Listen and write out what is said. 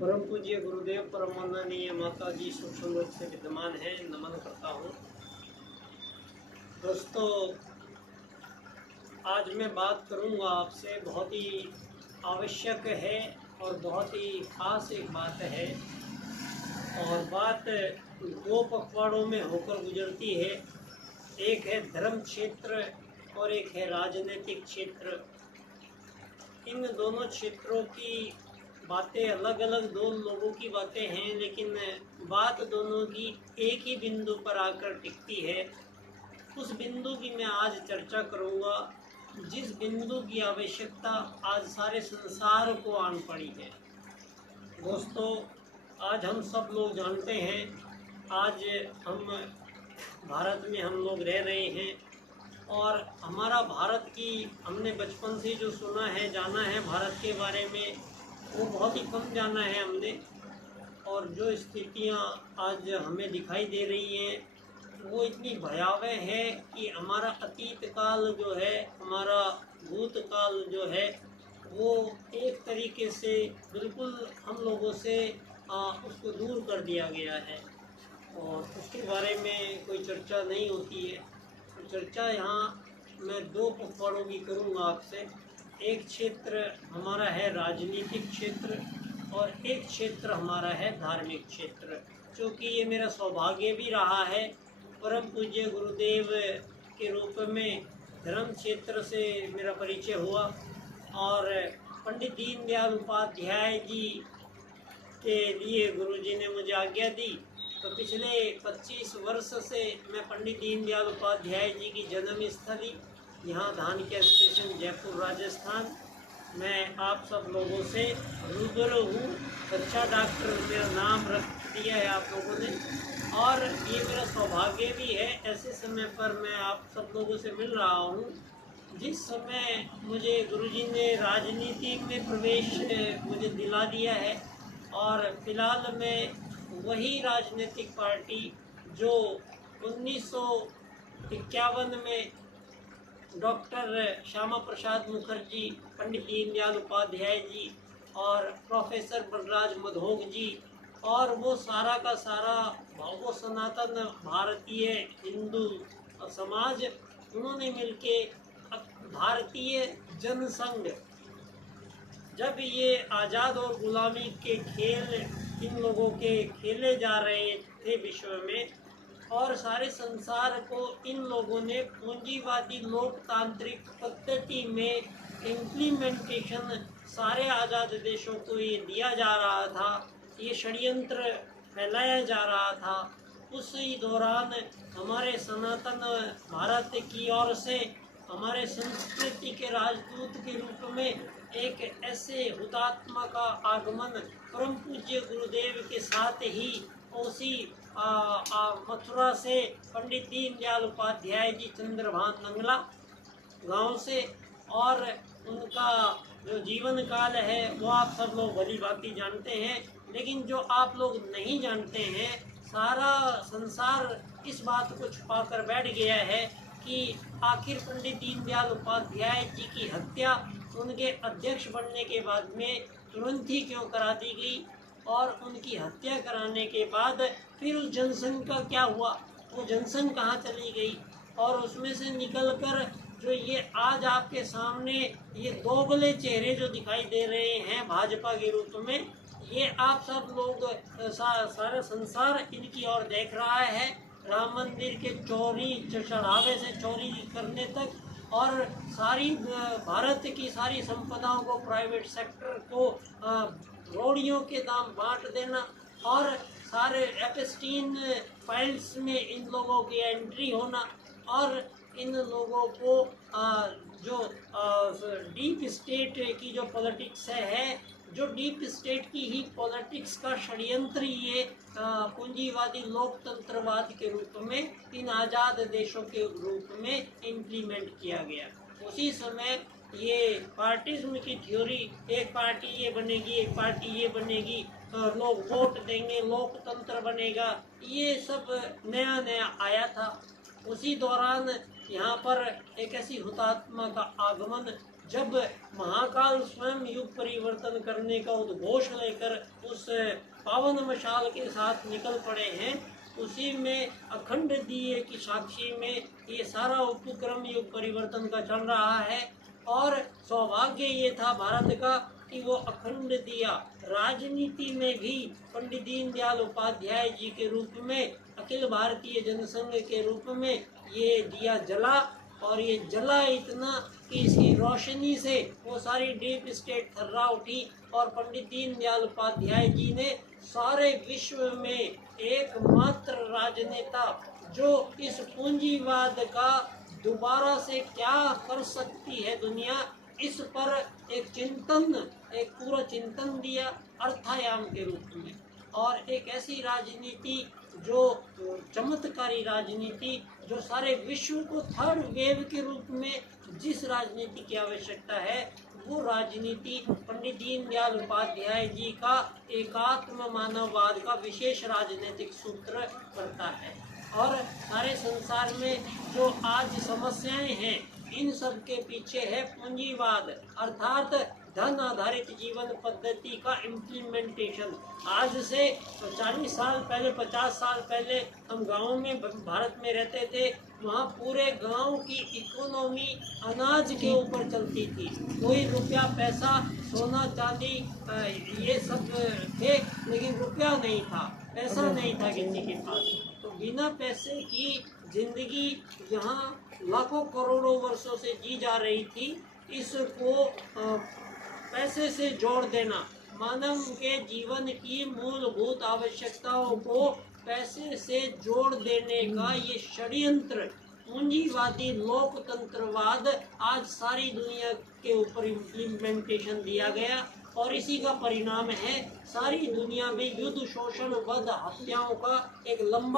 परम पूज्य गुरुदेव परमानंदनीय माता जी सूक्ष्म रूप से विद्यमान है, नमन करता हूँ। दोस्तों, आज मैं बात करूँगा आपसे, बहुत ही आवश्यक है और बहुत ही खास एक बात है। और बात दो पखवाड़ों में होकर गुजरती है। एक है धर्म क्षेत्र और एक है राजनीतिक क्षेत्र। इन दोनों क्षेत्रों की बातें अलग अलग, दो लोगों की बातें हैं, लेकिन बात दोनों की एक ही बिंदु पर आकर टिकती है। उस बिंदु की मैं आज चर्चा करूंगा, जिस बिंदु की आवश्यकता आज सारे संसार को आन पड़ी है। दोस्तों, आज हम सब लोग जानते हैं, आज हम भारत में हम लोग रह रहे हैं और हमारा भारत की हमने बचपन से जो सुना है, जाना है भारत के बारे में, वो बहुत ही कम जाना है हमने। और जो स्थितियाँ आज हमें दिखाई दे रही हैं वो इतनी भयावह है कि हमारा अतीत काल जो है, हमारा भूतकाल जो है, वो एक तरीके से बिल्कुल हम लोगों से उसको दूर कर दिया गया है और उसके बारे में कोई चर्चा नहीं होती है। तो चर्चा यहाँ मैं दो पखवाड़ों की करूँगा आपसे। एक क्षेत्र हमारा है राजनीतिक क्षेत्र और एक क्षेत्र हमारा है धार्मिक क्षेत्र। क्योंकि ये मेरा सौभाग्य भी रहा है, परम पूज्य गुरुदेव के रूप में धर्म क्षेत्र से मेरा परिचय हुआ और पंडित दीनदयाल उपाध्याय जी के लिए गुरुजी ने मुझे आज्ञा दी। तो पिछले 25 वर्ष से मैं पंडित दीनदयाल उपाध्याय जी की जन्मस्थली, यहाँ धानक्या स्टेशन, जयपुर, राजस्थान, मैं आप सब लोगों से रूबरू हूँ। अच्छा डॉक्टर मेरा नाम रख दिया है आप लोगों ने, और ये मेरा सौभाग्य भी है। ऐसे समय पर मैं आप सब लोगों से मिल रहा हूँ जिस समय मुझे गुरुजी ने राजनीति में प्रवेश मुझे दिला दिया है। और फिलहाल मैं वही राजनीतिक पार्टी जो 1951 में डॉक्टर श्यामा प्रसाद मुखर्जी, पंडित दीनदयाल उपाध्याय जी और प्रोफेसर बलराज मधोक जी और वो सारा का सारा वो सनातन भारतीय हिंदू समाज, उन्होंने मिलके भारतीय जनसंघ, जब ये आज़ाद और गुलामी के खेल इन लोगों के खेले जा रहे थे विश्व में, और सारे संसार को इन लोगों ने पूंजीवादी लोकतांत्रिक पद्धति में इम्प्लीमेंटेशन सारे आज़ाद देशों को ये दिया जा रहा था, ये षड्यंत्र फैलाया जा रहा था। उसी दौरान हमारे सनातन भारत की ओर से हमारे संस्कृति के राजदूत के रूप में एक ऐसे हुतात्मा का आगमन परम पूज्य गुरुदेव के साथ ही उसी मथुरा से पंडित दीनदयाल उपाध्याय जी चंद्रभान नंगला गांव से, और उनका जो जीवन काल है वो आप सब लोग भली भांति जानते हैं। लेकिन जो आप लोग नहीं जानते हैं, सारा संसार इस बात को छुपा कर बैठ गया है कि आखिर पंडित दीनदयाल उपाध्याय जी की हत्या उनके अध्यक्ष बनने के बाद में तुरंत ही क्यों करा दी गई, और उनकी हत्या कराने के बाद फिर उस जनसंघ का क्या हुआ, वो जनसंघ कहाँ चली गई, और उसमें से निकलकर जो ये आज आपके सामने ये दोगले चेहरे जो दिखाई दे रहे हैं भाजपा के रूप में, ये आप सब लोग सारा संसार इनकी ओर देख रहा है। राम मंदिर के चोरी चढ़ावे से चोरी करने तक, और सारी भारत की सारी संपदाओं को, प्राइवेट सेक्टर को रोड़ियों के दाम बांट देना, और सारे एपस्टीन फाइल्स में इन लोगों की एंट्री होना, और इन लोगों को जो डीप स्टेट की जो पॉलिटिक्स है, जो डीप स्टेट की ही पॉलिटिक्स का षड्यंत्र ये पूंजीवादी लोकतंत्रवाद के रूप में इन आज़ाद देशों के रूप में इम्प्लीमेंट किया गया। उसी समय ये पार्टिज्म की थ्योरी, एक पार्टी ये बनेगी, एक पार्टी ये बनेगी, लोग वोट देंगे, लोकतंत्र बनेगा, ये सब नया नया आया था। उसी दौरान यहाँ पर एक ऐसी हुतात्मा का आगमन जब महाकाल स्वयं युग परिवर्तन करने का उद्घोष लेकर उस पावन मशाल के साथ निकल पड़े हैं, उसी में अखंड दिए की साक्षी में ये सारा उपक्रम युग परिवर्तन का चल रहा है। और सौभाग्य ये था भारत का कि वो अखंड दिया राजनीति में भी पंडित दीनदयाल उपाध्याय जी के रूप में, अखिल भारतीय जनसंघ के रूप में ये दिया जला। और ये जला इतना कि इसकी रोशनी से वो सारी डीप स्टेट थर्रा उठी और पंडित दीनदयाल उपाध्याय जी ने सारे विश्व में एकमात्र राजनेता जो इस पूंजीवाद का दोबारा से क्या कर सकती है दुनिया, इस पर एक चिंतन, एक पूरा चिंतन दिया अर्थायाम के रूप में। और एक ऐसी राजनीति जो चमत्कारी राजनीति, जो सारे विश्व को थर्ड वेव के रूप में जिस राजनीति की आवश्यकता है, वो राजनीति पंडित दीनदयाल उपाध्याय जी का एकात्म मानववाद का विशेष राजनीतिक सूत्र करता है। और सारे संसार में जो आज समस्याएं हैं, इन सब के पीछे है पूंजीवाद, अर्थात धन आधारित जीवन पद्धति का इम्प्लीमेंटेशन। आज से 40 साल पहले, 50 साल पहले हम गाँव में भारत में रहते थे, वहाँ पूरे गांव की इकोनॉमी अनाज के ऊपर चलती थी। कोई रुपया पैसा सोना चांदी ये सब थे, लेकिन रुपया नहीं था, पैसा नहीं था किसी के पास। तो बिना पैसे की जिंदगी यहाँ लाखों करोड़ों वर्षों से जी जा रही थी। इसको पैसे से जोड़ देना, मानव के जीवन की मूलभूत आवश्यकताओं को पैसे से जोड़ देने का ये षड्यंत्र, पूंजीवादी लोकतंत्रवाद आज सारी दुनिया के ऊपर इम्प्लीमेंटेशन दिया गया। और इसी का परिणाम है सारी दुनिया में युद्ध, शोषण, वध, हत्याओं का एक लंबा